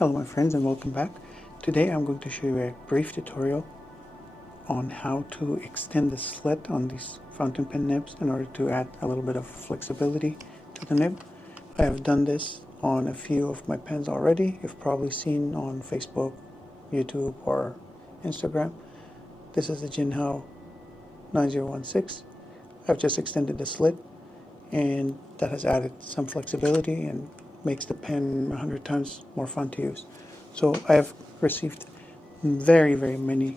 Hello my friends and welcome back. Today I'm going to show you a brief tutorial on how to extend the slit on these fountain pen nibs in order to add a little bit of flexibility to the nib. I have done this on a few of my pens already. You've probably seen on Facebook, YouTube or Instagram. This is the Jinhao 9016. I've just extended the slit and that has added some flexibility and makes the pen 100 times more fun to use. So I have received very many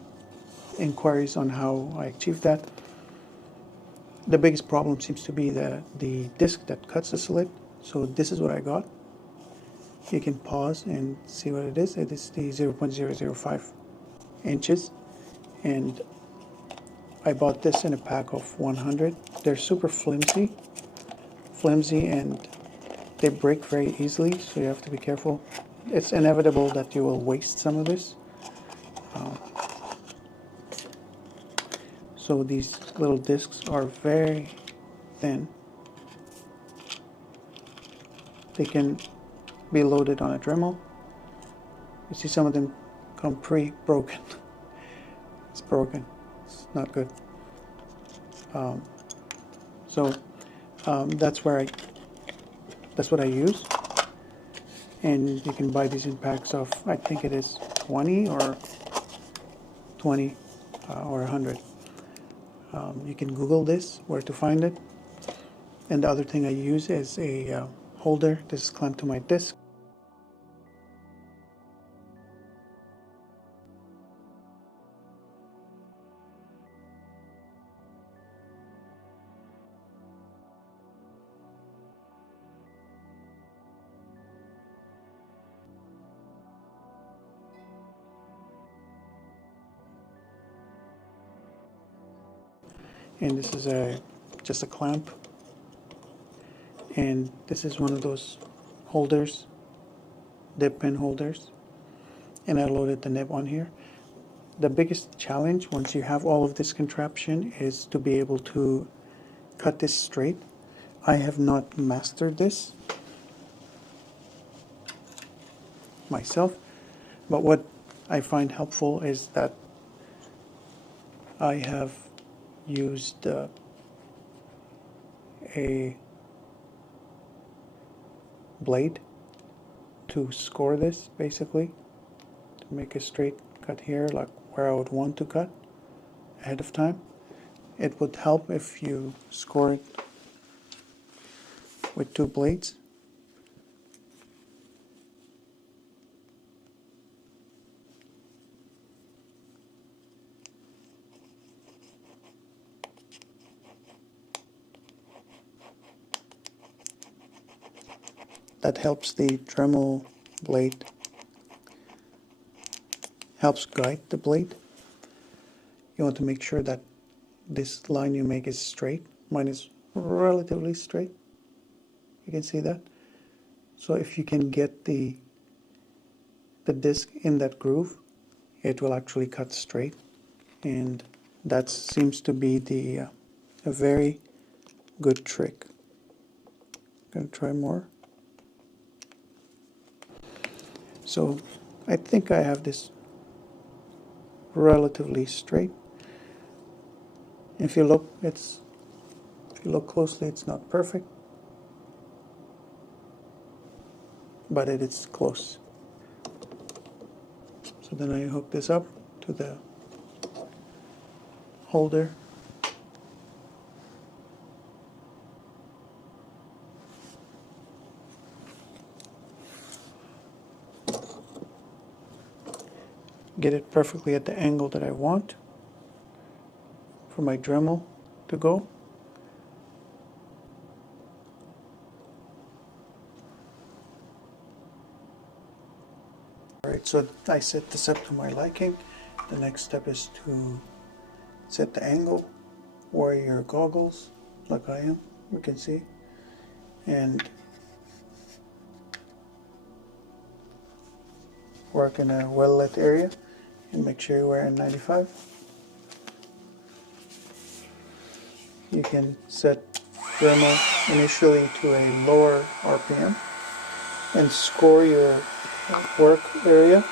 inquiries on how I achieved that. The biggest problem seems to be the disc that cuts the slit. So this is what I got. You can pause and see what it is. It is the 0.005 inches and I bought this in a pack of 100. They're super flimsy and they break very easily, so you have to be careful. It's inevitable that you will waste some of this. So these little discs are very thin. They can be loaded on a Dremel. You see some of them come pre-broken. It's broken. It's not good. That's what I use. And you can buy these in packs of, I think it is 20 or 100. You can Google this, where to find it. And the other thing I use is a holder. This is clamped to my disc. And this is just a clamp, and this is one of those holders, dip pen holders, and I loaded the nib on here. The biggest challenge once you have all of this contraption is to be able to cut this straight. I have not mastered this myself, but what I find helpful is that I have used a blade to score this, basically to make a straight cut here, like where I would want to cut ahead of time. It would help if you score it with two blades. That helps the Dremel blade, helps guide the blade. You want to make sure that this line you make is straight. Mine is relatively straight. You can see that. So if you can get the disc in that groove, it will actually cut straight, and that seems to be a very good trick. I'm gonna try more. So I think I have this relatively straight. If you look closely, it's not perfect, but it is close. So then I hook this up to the holder. Get it perfectly at the angle that I want for my Dremel to go. Alright, so I set this up to my liking. The next step is to set the angle, wear your goggles like I am, you can see, and work in a well-lit area, and make sure you wear N95. You can set Dremel initially to a lower RPM and score your work area.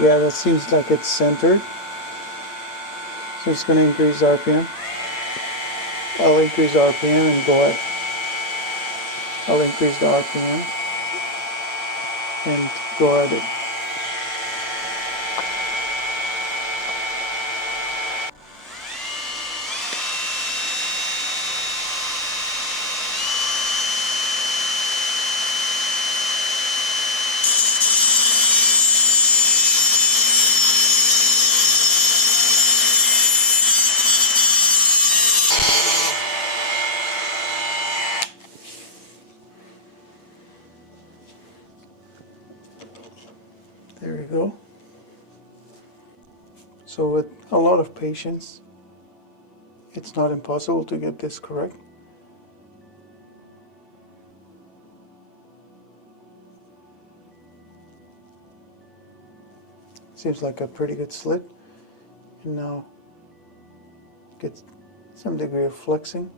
Yeah, that seems like it's centered. So it's going to increase RPM. I'll increase RPM and go ahead. I'll increase the RPM and go at it. There you go. So with a lot of patience, it's not impossible to get this correct. Seems like a pretty good slit. And now get some degree of flexing.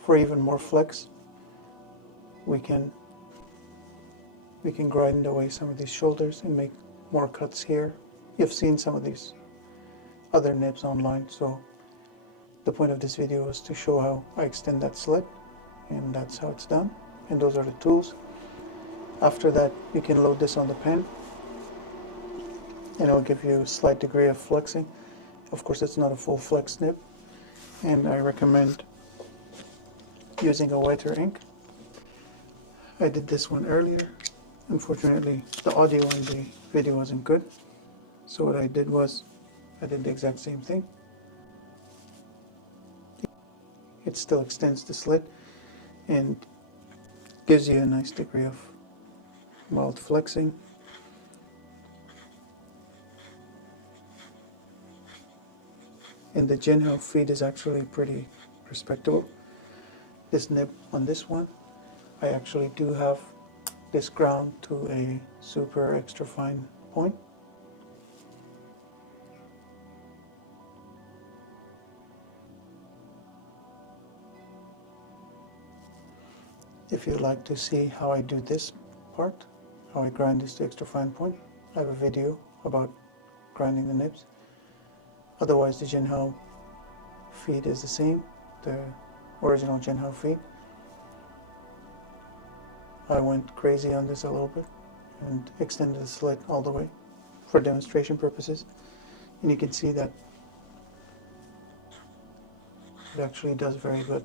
For even more flex, we can grind away some of these shoulders and make more cuts here. You've seen some of these other nibs online, so the point of this video is to show how I extend that slit, and that's how it's done. And those are the tools. After that, you can load this on the pen, and it will give you a slight degree of flexing. Of course, it's not a full flex nib, and I recommend using a whiter ink. I did this one earlier. Unfortunately, the audio in the video wasn't good, so what I did was I did the exact same thing. It still extends the slit and gives you a nice degree of mild flexing. And the Jinhao feed is actually pretty respectable. This nib on this one, I actually do have this ground to a super extra fine point. If you'd like to see how I do this part, how I grind this to extra fine point, I have a video about grinding the nibs. Otherwise, the Jinhao feed is the same, the original Jinhao feed. I went crazy on this a little bit and extended the slit all the way for demonstration purposes, and you can see that it actually does very good.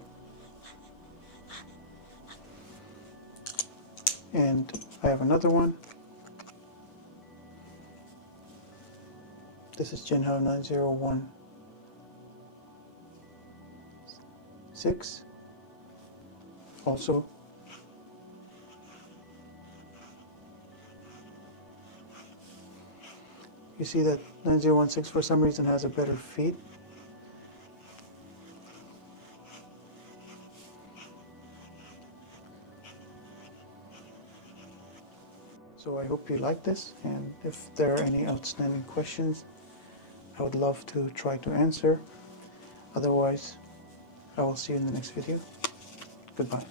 And I have another one. This is Jinhao 9016. Also, you see that 9016 for some reason has a better feed. So I hope you like this, and if there are any outstanding questions, I would love to try to answer. Otherwise, I will see you in the next video. Goodbye.